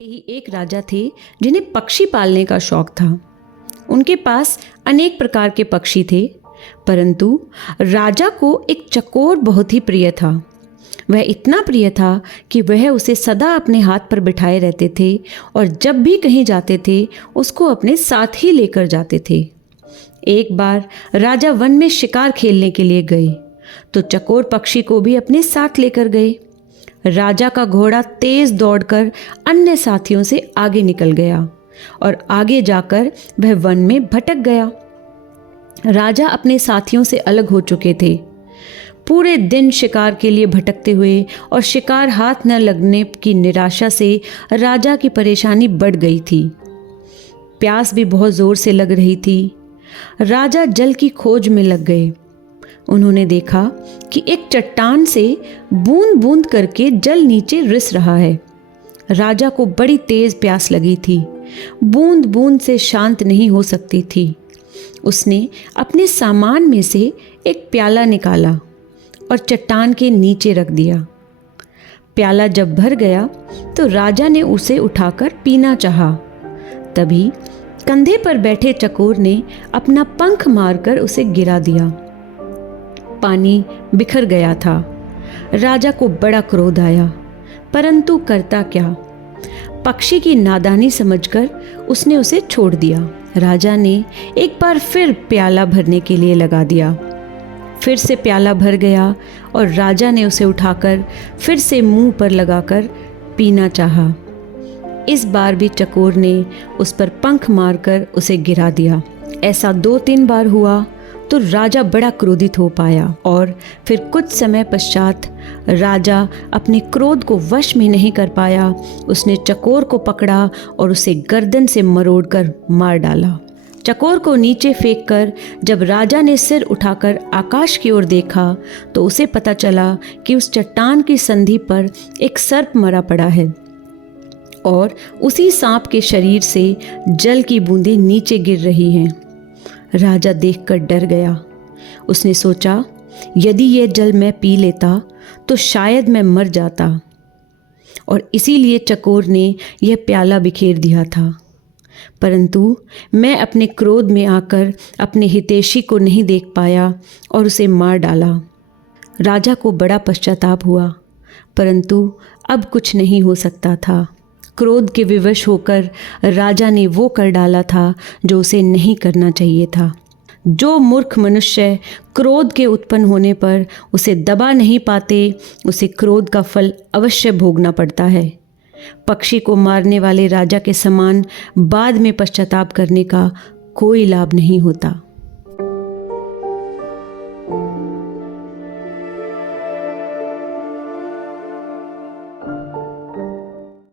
ही एक राजा थे जिन्हें पक्षी पालने का शौक था। उनके पास अनेक प्रकार के पक्षी थे, परंतु राजा को एक चकोर बहुत ही प्रिय था। वह इतना प्रिय था कि वह उसे सदा अपने हाथ पर बिठाए रहते थे और जब भी कहीं जाते थे उसको अपने साथ ही लेकर जाते थे। एक बार राजा वन में शिकार खेलने के लिए गए तो चकोर पक्षी को भी अपने साथ लेकर गए। राजा का घोड़ा तेज दौड़कर अन्य साथियों से आगे निकल गया और आगे जाकर वह वन में भटक गया। राजा अपने साथियों से अलग हो चुके थे। पूरे दिन शिकार के लिए भटकते हुए और शिकार हाथ न लगने की निराशा से राजा की परेशानी बढ़ गई थी। प्यास भी बहुत जोर से लग रही थी। राजा जल की खोज में लग गए। उन्होंने देखा कि एक चट्टान से बूंद बूंद करके जल नीचे रिस रहा है। राजा को बड़ी तेज प्यास लगी थी, बूंद बूंद से शांत नहीं हो सकती थी। उसने अपने सामान में से एक प्याला निकाला और चट्टान के नीचे रख दिया। प्याला जब भर गया तो राजा ने उसे उठाकर पीना चाहा। तभी कंधे पर बैठे चकोर ने अपना पंख मारकर उसे गिरा दिया। पानी बिखर गया था। राजा को बड़ा क्रोध आया, परंतु करता क्या। पक्षी की नादानी समझकर उसने उसे छोड़ दिया। राजा ने एक बार फिर प्याला भरने के लिए लगा दिया। फिर से प्याला भर गया और राजा ने उसे उठाकर फिर से मुंह पर लगाकर पीना चाहा। इस बार भी चकोर ने उस पर पंख मारकर उसे गिरा दिया। ऐसा 2-3 बार हुआ तो राजा बड़ा क्रोधित हो पाया और फिर कुछ समय पश्चात राजा अपने क्रोध को वश में नहीं कर पाया। उसने चकोर को पकड़ा और उसे गर्दन से मरोड़कर मार डाला। चकोर को नीचे फेंककर जब राजा ने सिर उठाकर आकाश की ओर देखा तो उसे पता चला कि उस चट्टान की संधि पर एक सर्प मरा पड़ा है और उसी सांप के शरीर से जल की बूंदें नीचे गिर रही हैं। राजा देखकर डर गया। उसने सोचा, यदि यह जल मैं पी लेता तो शायद मैं मर जाता, और इसीलिए चकोर ने यह प्याला बिखेर दिया था। परंतु मैं अपने क्रोध में आकर अपने हितैषी को नहीं देख पाया और उसे मार डाला। राजा को बड़ा पश्चाताप हुआ, परंतु अब कुछ नहीं हो सकता था। क्रोध के विवश होकर राजा ने वो कर डाला था जो उसे नहीं करना चाहिए था। जो मूर्ख मनुष्य क्रोध के उत्पन्न होने पर उसे दबा नहीं पाते, उसे क्रोध का फल अवश्य भोगना पड़ता है। पक्षी को मारने वाले राजा के समान बाद में पश्चाताप करने का कोई लाभ नहीं होता।